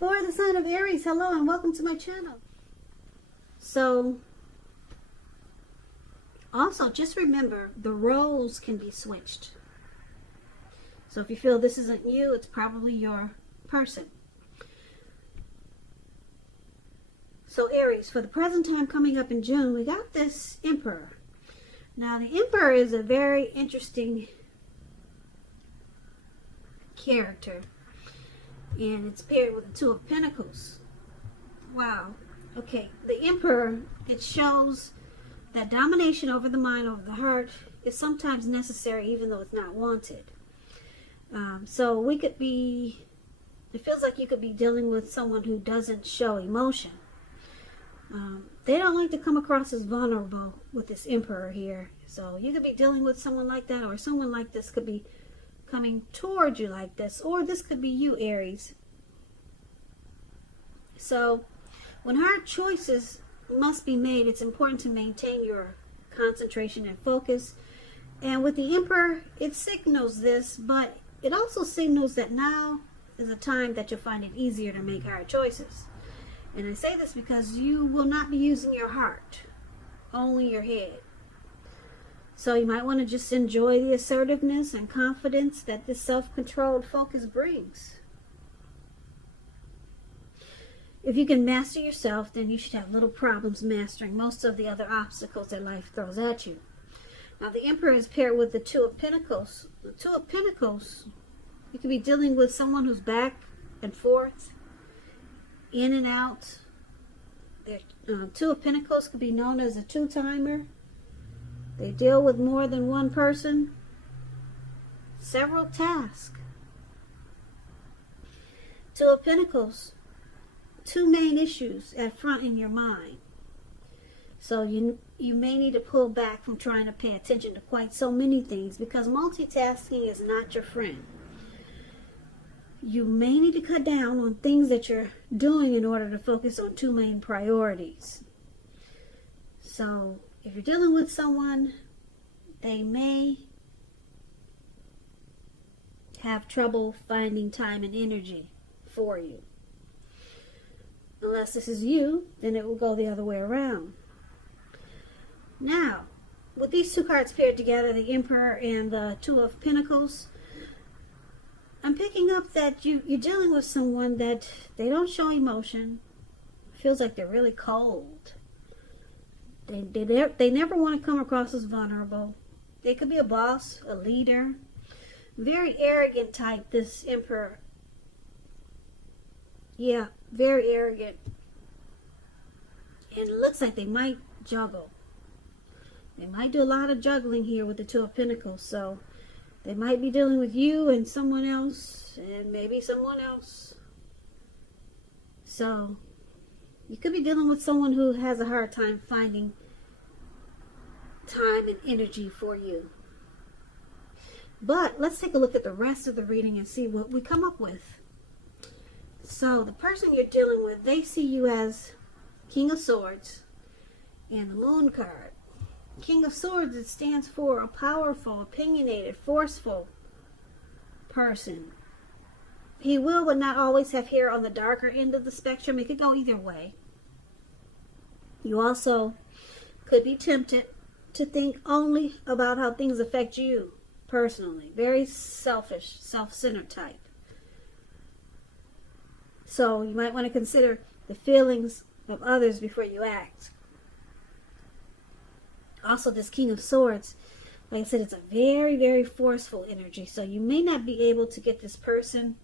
For the sign of Aries, hello and welcome to my channel. So, also just remember the roles can be switched. So if you feel this isn't you, it's probably your person. So Aries, for the present time coming up in June, we got this Emperor. Now the Emperor is a very interesting character. And it's paired with the Two of Pentacles. Wow. Okay, the Emperor, it shows that domination over the mind, over the heart, is sometimes necessary even though it's not wanted. So we could be, it feels like you could be dealing with someone who doesn't show emotion. They don't like to come across as vulnerable with this Emperor here. So you could be dealing with someone like that, or someone like this could be coming towards you like this, or this could be you, Aries. So when hard choices must be made, it's important to maintain your concentration and focus. And with the Emperor, it signals this, but it also signals that now is a time that you'll find it easier to make hard choices. And I say this because you will not be using your heart, only your head. So you might want to just enjoy the assertiveness and confidence that this self-controlled focus brings. If you can master yourself, then you should have little problems mastering most of the other obstacles that life throws at you. Now the Emperor is paired with the Two of Pentacles. The Two of Pentacles, you could be dealing with someone who's back and forth, in and out. Two of Pentacles could be known as a two-timer. They deal with more than one person, several tasks. Two of Pentacles, two main issues at front in your mind. So you may need to pull back from trying to pay attention to quite so many things, because multitasking is not your friend. You may need to cut down on things that you're doing in order to focus on two main priorities. So if you're dealing with someone, they may have trouble finding time and energy for you. Unless this is you, then it will go the other way around. Now, with these two cards paired together, the Emperor and the Two of Pentacles, I'm picking up that you're dealing with someone that they don't show emotion. Feels like they're really cold. They never want to come across as vulnerable. They could be a boss, a leader. Very arrogant type, this Emperor. Yeah, very arrogant. And it looks like they might juggle. They might do a lot of juggling here with the Two of Pentacles. So they might be dealing with you and someone else, and maybe someone else. So you could be dealing with someone who has a hard time finding time and energy for you. But let's take a look at the rest of the reading and see what we come up with. So the person you're dealing with, they see you as King of Swords and the Moon card. King of Swords, it stands for a powerful, opinionated, forceful person. He will but not always have hair on the darker end of the spectrum. It could go either way. You also could be tempted to think only about how things affect you personally. Very selfish, self-centered type. So you might want to consider the feelings of others before you act. Also, this King of Swords, like I said, it's a very, very forceful energy. So you may not be able to get this person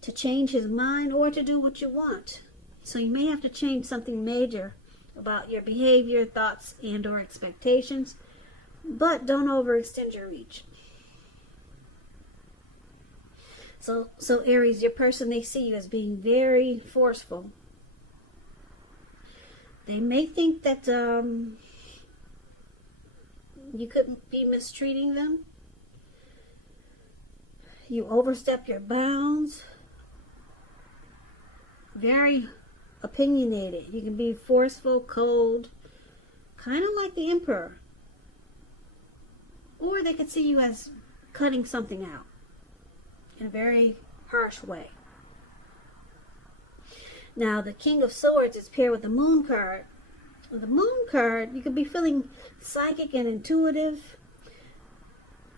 to change his mind or to do what you want. So you may have to change something major about your behavior, thoughts, and or expectations. But don't overextend your reach. So Aries, your person, they see you as being very forceful. They may think that you could be mistreating them. You overstep your bounds. Very opinionated. You can be forceful, cold, kind of like the Emperor. Or they could see you as cutting something out in a very harsh way. Now, the King of Swords is paired with the Moon card. With the Moon card, you could be feeling psychic and intuitive.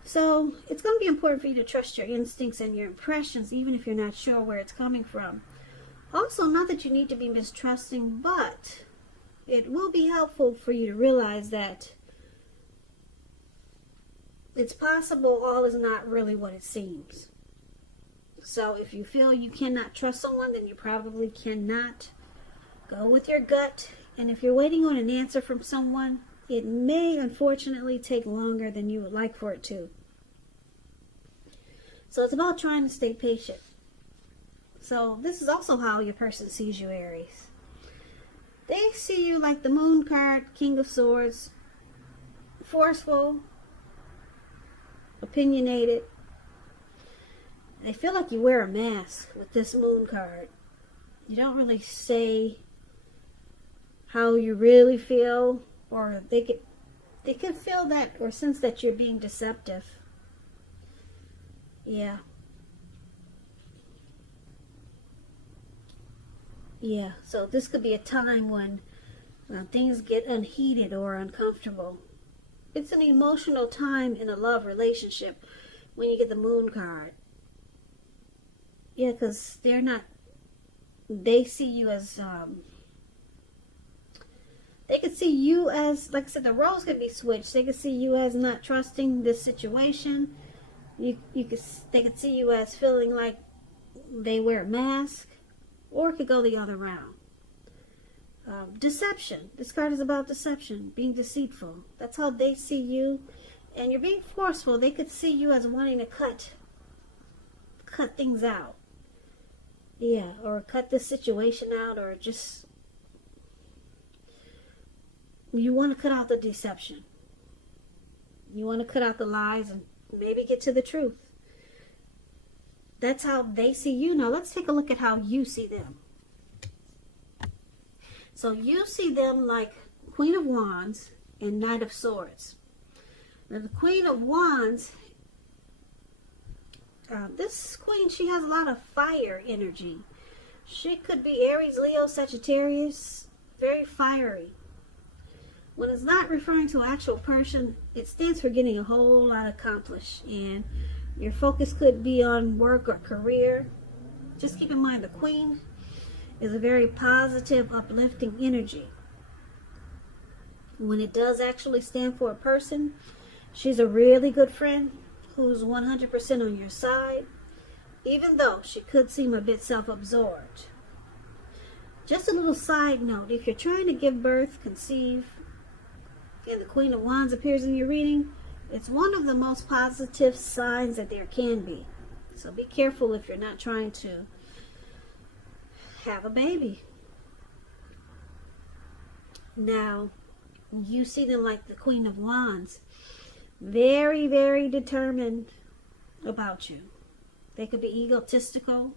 So, it's going to be important for you to trust your instincts and your impressions, even if you're not sure where it's coming from. Also, not that you need to be mistrusting, but it will be helpful for you to realize that it's possible all is not really what it seems. So if you feel you cannot trust someone, then you probably cannot. Go with your gut. And if you're waiting on an answer from someone, it may unfortunately take longer than you would like for it to. So it's about trying to stay patient. So this is also how your person sees you, Aries. They see you like the Moon card, King of Swords, forceful, opinionated. They feel like you wear a mask with this Moon card. You don't really say how you really feel, or they can feel that or sense that you're being deceptive. Yeah. Yeah, so this could be a time when things get unheated or uncomfortable. It's an emotional time in a love relationship when you get the Moon card. Yeah, because they see you as, they could see you as, like I said, the roles could be switched. They could see you as not trusting this situation. They could see you as feeling like they wear a mask, or it could go the other round. Deception. This card is about deception, being deceitful. That's how they see you, and you're being forceful. They could see you as wanting to cut things out. Yeah, or cut this situation out, or just you want to cut out the deception. You want to cut out the lies and maybe get to the truth. That's how they see you. Now let's take a look at how you see them. So you see them like Queen of Wands and Knight of Swords. Now the Queen of Wands, this queen, she has a lot of fire energy. She could be Aries, Leo, Sagittarius, very fiery. When it's not referring to an actual person, it stands for getting a whole lot accomplished. And your focus could be on work or career. Just keep in mind the queen is a very positive, uplifting energy. When it does actually stand for a person, she's a really good friend who's 100% on your side, even though she could seem a bit self-absorbed. Just a little side note, if you're trying to give birth, conceive, and the Queen of Wands appears in your reading, it's one of the most positive signs that there can be. So be careful if you're not trying to have a baby. Now, you see them like the Queen of Wands. Very, very determined about you. They could be egotistical.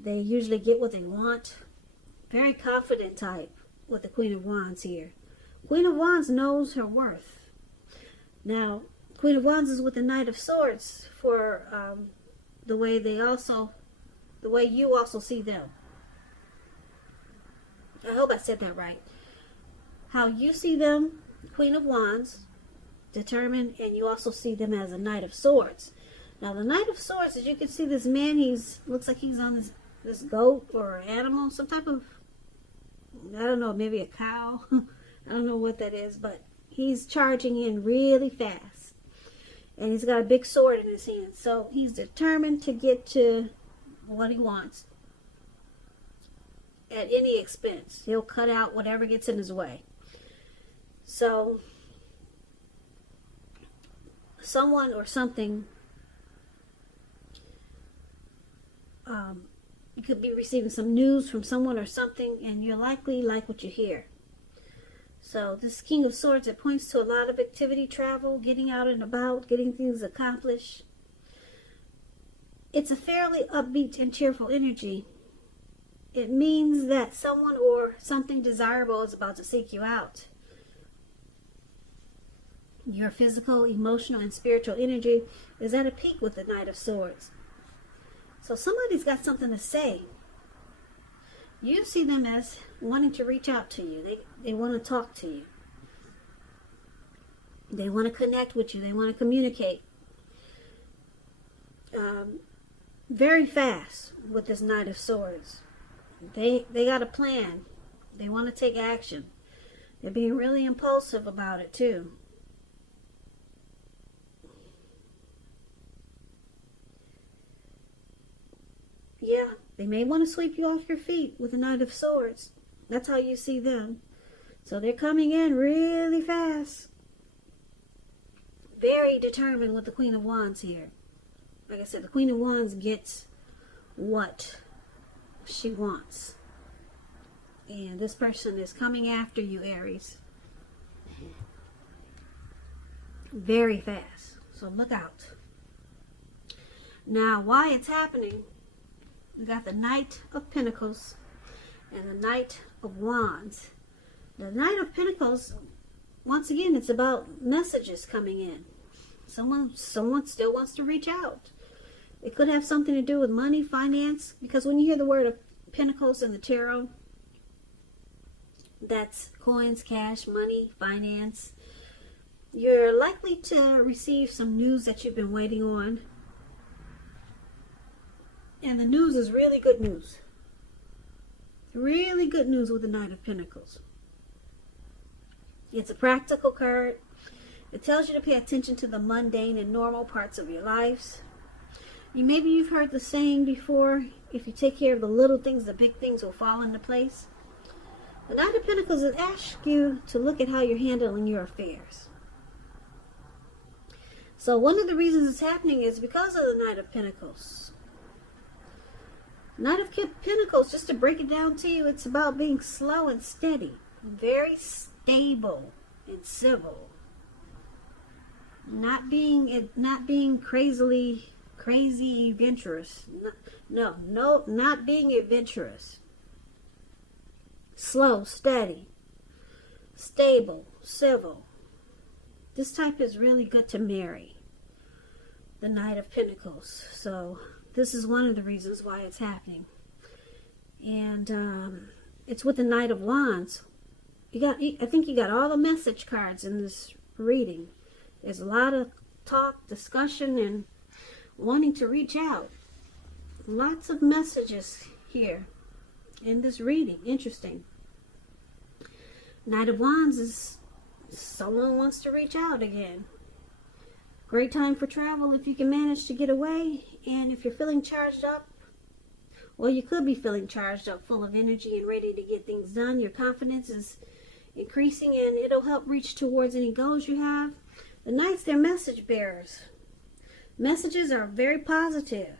They usually get what they want. Very confident type with the Queen of Wands here. Queen of Wands knows her worth. Now, Queen of Wands is with the Knight of Swords for the way you also see them. I hope I said that right. How you see them, Queen of Wands, determined, and you also see them as a Knight of Swords. Now, the Knight of Swords, as you can see, this man, looks like he's on this goat or animal, some type of, I don't know, maybe a cow. I don't know what that is, but he's charging in really fast. And he's got a big sword in his hand. So he's determined to get to what he wants at any expense. He'll cut out whatever gets in his way. So someone or something, you could be receiving some news from someone or something, and you'll likely like what you hear. So this King of Swords, it points to a lot of activity, travel, getting out and about, getting things accomplished. It's a fairly upbeat and cheerful energy. It means that someone or something desirable is about to seek you out. Your physical, emotional, and spiritual energy is at a peak with the Knight of Swords. So somebody's got something to say. You see them as wanting to reach out to you. They want to talk to you. They want to connect with you. They want to communicate. Very fast with this Knight of Swords. They got a plan. They want to take action. They're being really impulsive about it too. Yeah, they may want to sweep you off your feet with the Knight of Swords. That's how you see them. So they're coming in really fast. Very determined with the Queen of Wands here. Like I said, the Queen of Wands gets what she wants. And this person is coming after you, Aries. Very fast. So look out. Now, why it's happening, we got the Knight of Pentacles and the Knight of Wands. The Knight of Pentacles, once again, it's about messages coming in. Someone still wants to reach out. It could have something to do with money, finance, because when you hear the word of Pentacles in the tarot, that's coins, cash, money, finance. You're likely to receive some news that you've been waiting on. And the news is really good news. Really good news with the Knight of Pentacles. It's a practical card. It tells you to pay attention to the mundane and normal parts of your lives. Maybe you've heard the saying before, if you take care of the little things, the big things will fall into place. The Knight of Pentacles asks you to look at how you're handling your affairs. So one of the reasons it's happening is because of the Knight of Pentacles. Knight of Pentacles, just to break it down to you, it's about being slow and steady. Very stable and civil. Not being crazy adventurous. No, not being adventurous. Slow, steady, stable, civil. This type is really good to marry. The Knight of Pentacles. So this is one of the reasons why it's happening. And it's with the Knight of Wands. I think you got all the message cards in this reading. There's a lot of talk, discussion, and wanting to reach out. Lots of messages here in this reading. Interesting. Knight of Wands is someone wants to reach out again. Great time for travel if you can manage to get away. And if you're feeling charged up, well, you could be feeling charged up, full of energy and ready to get things done. Your confidence is increasing and it'll help reach towards any goals you have. The Knights, they're message bearers. Messages are very positive.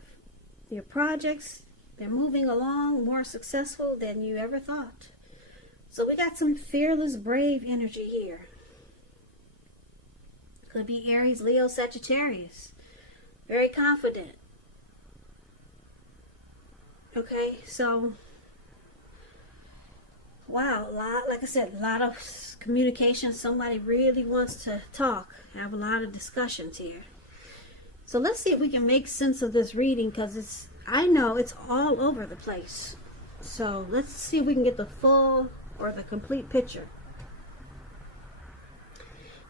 Your projects, they're moving along more successful than you ever thought. So we got some fearless, brave energy here. Could be Aries, Leo, Sagittarius. Very confident. Okay, so wow, like I said, a lot of communication. Somebody really wants to talk, have a lot of discussions here. So let's see if we can make sense of this reading, because I know it's all over the place. So let's see if we can get the full or the complete picture.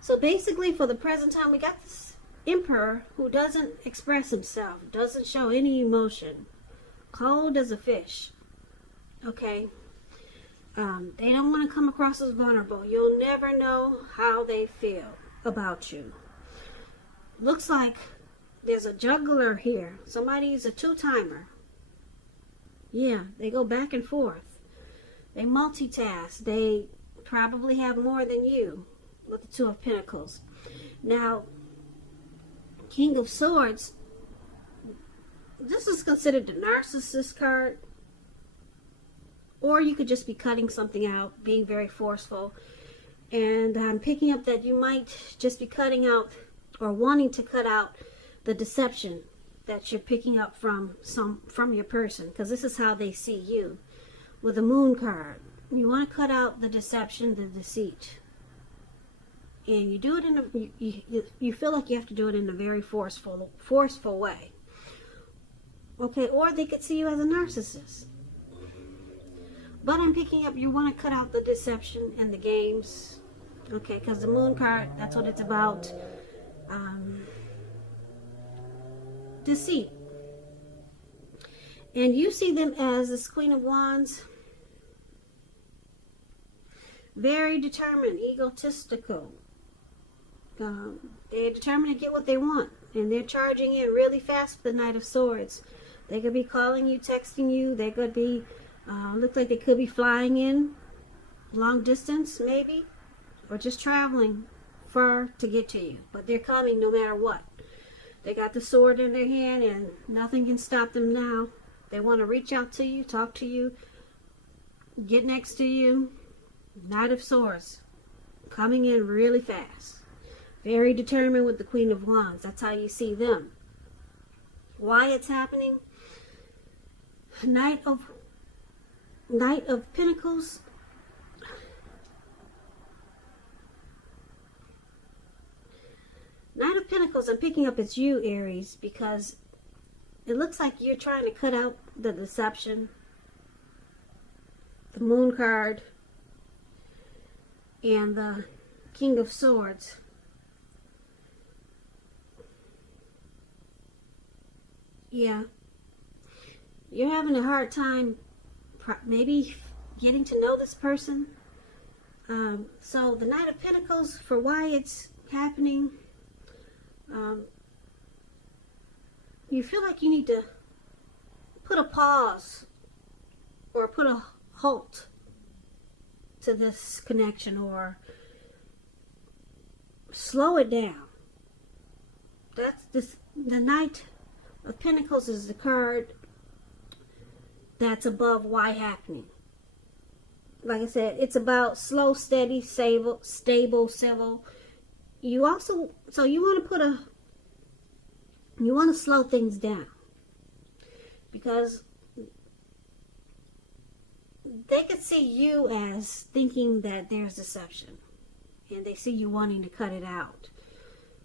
So basically, for the present time, we got this Emperor who doesn't express himself, doesn't show any emotion, cold as a fish. Okay. They don't want to come across as vulnerable. You'll never know how they feel about you. Looks like there's a juggler here. Somebody's a two-timer. Yeah, they go back and forth. They multitask. They probably have more than you with the Two of Pentacles. Now, King of Swords, this is considered the narcissist card. Or you could just be cutting something out, being very forceful. And I'm picking up that you might just be cutting out or wanting to cut out the deception that you're picking up from your person, because this is how they see you. With the Moon card, you want to cut out the deception, the deceit. And you do it you feel like you have to do it in a very forceful way. Okay, or they could see you as a narcissist. But I'm picking up you want to cut out the deception and the games. Okay, because the moon card, that's what it's about. Deceit. And you see them as this Queen of Wands. Very determined, egotistical. They're determined to get what they want. And they're charging in really fast with the Knight of Swords. They could be calling you, texting you. They could be, look like they could be flying in. Long distance, maybe. Or just traveling far to get to you. But they're coming no matter what. They got the sword in their hand and nothing can stop them now. They want to reach out to you, talk to you, get next to you. Knight of Swords. Coming in really fast. Very determined with the Queen of Wands. That's how you see them. Why it's happening? Knight of Pentacles. Knight of Pentacles, I'm picking up it's you, Aries, because it looks like you're trying to cut out the deception. The Moon card and the King of Swords. Yeah. You're having a hard time maybe getting to know this person. So the Knight of Pentacles, for why it's happening, you feel like you need to put a pause or put a halt to this connection, or slow it down. That's this. The Knight of Pentacles is the card that's above why happening. Like I said, it's about slow, steady, stable, civil. You also, so you want to you want to slow things down, because they could see you as thinking that there's deception, and they see you wanting to cut it out.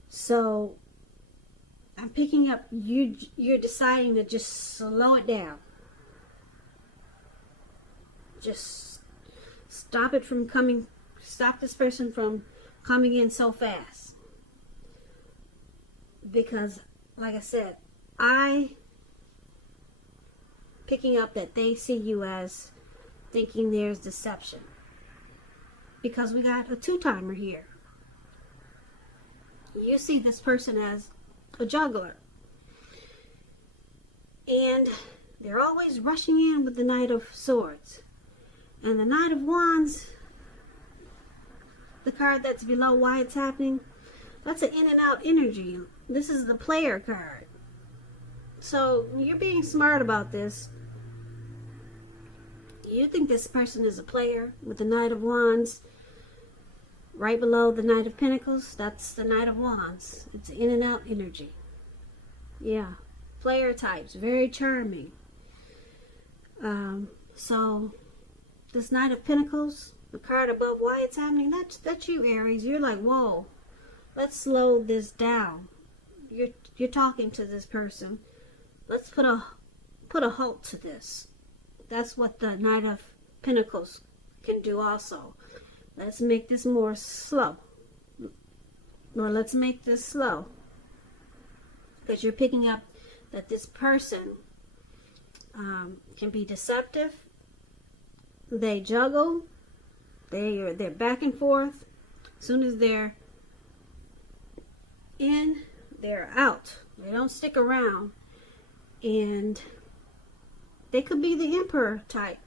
So I'm picking up you're deciding to just slow it down. Just stop this person from coming in so fast. Because, like I said, picking up that they see you as thinking there's deception. Because we got a two-timer here. You see this person as a juggler. And they're always rushing in with the Knight of Swords. And the Knight of Wands, the card that's below why it's happening, that's an in and out energy. This is the player card. So you're being smart about this. You think this person is a player with the Knight of Wands. Right below the Knight of Pentacles, that's the Knight of Wands. It's in and out energy. Yeah. Player types. Very charming. So this Knight of Pentacles, the card above why it's happening, that's you, Aries. You're like, whoa, let's slow this down. You're talking to this person. Let's put a halt to this. That's what the Knight of Pentacles can do also. Let's make this more slow. Or let's make this slow. Because you're picking up that this person can be deceptive. They juggle. They're back and forth. As soon as they're in, they're out. They don't stick around. And they could be the Emperor type.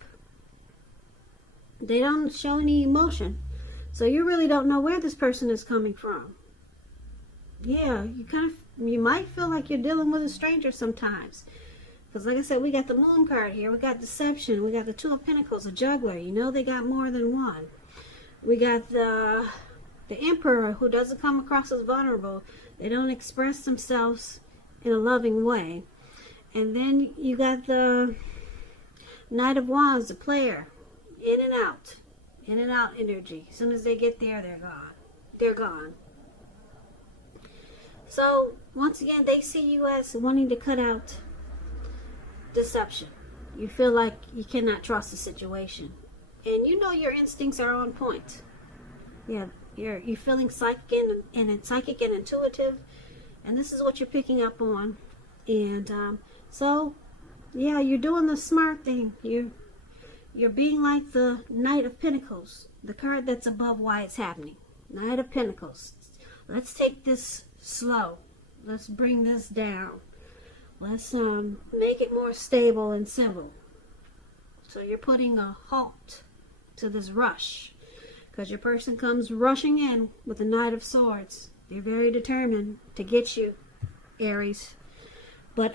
They don't show any emotion. So you really don't know where this person is coming from. Yeah, you might feel like you're dealing with a stranger sometimes. Because like I said, we got the Moon card here. We got deception. We got the Two of Pentacles, a juggler. You know they got more than one. We got the Emperor, who doesn't come across as vulnerable. They don't express themselves in a loving way. And then you got the Knight of Wands, the player. In and out. In and out energy. As soon as they get there, they're gone. They're gone. So, once again, they see you as wanting to cut out deception. You feel like you cannot trust the situation. and you know your instincts are on point. Yeah, you're feeling psychic and psychic and intuitive, and this is what you're picking up on. And so yeah, you're doing the smart thing. You're being like the Knight of Pentacles, the card that's above why it's happening. Knight of Pentacles. Let's take this slow. Let's bring this down. Let's make it more stable and civil. So you're putting a halt to this rush, because your person comes rushing in with the Knight of Swords. They're very determined to get you, Aries. But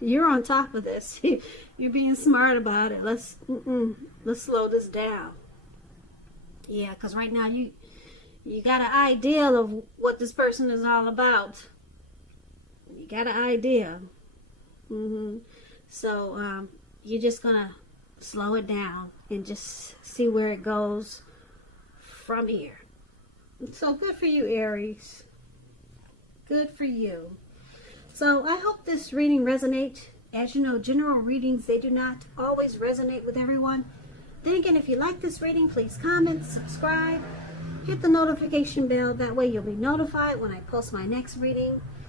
you're on top of this. You're being smart about it. Let's slow this down. Yeah, because right now you got an idea of what this person is all about. You got an idea. So you're just gonna slow it down and just see where it goes from here. So good for you, Aries. Good for you. So I hope this reading resonates. As you know, general readings, they do not always resonate with everyone. Then again, if you like this reading, please comment, subscribe, hit the notification bell. That way you'll be notified when I post my next reading.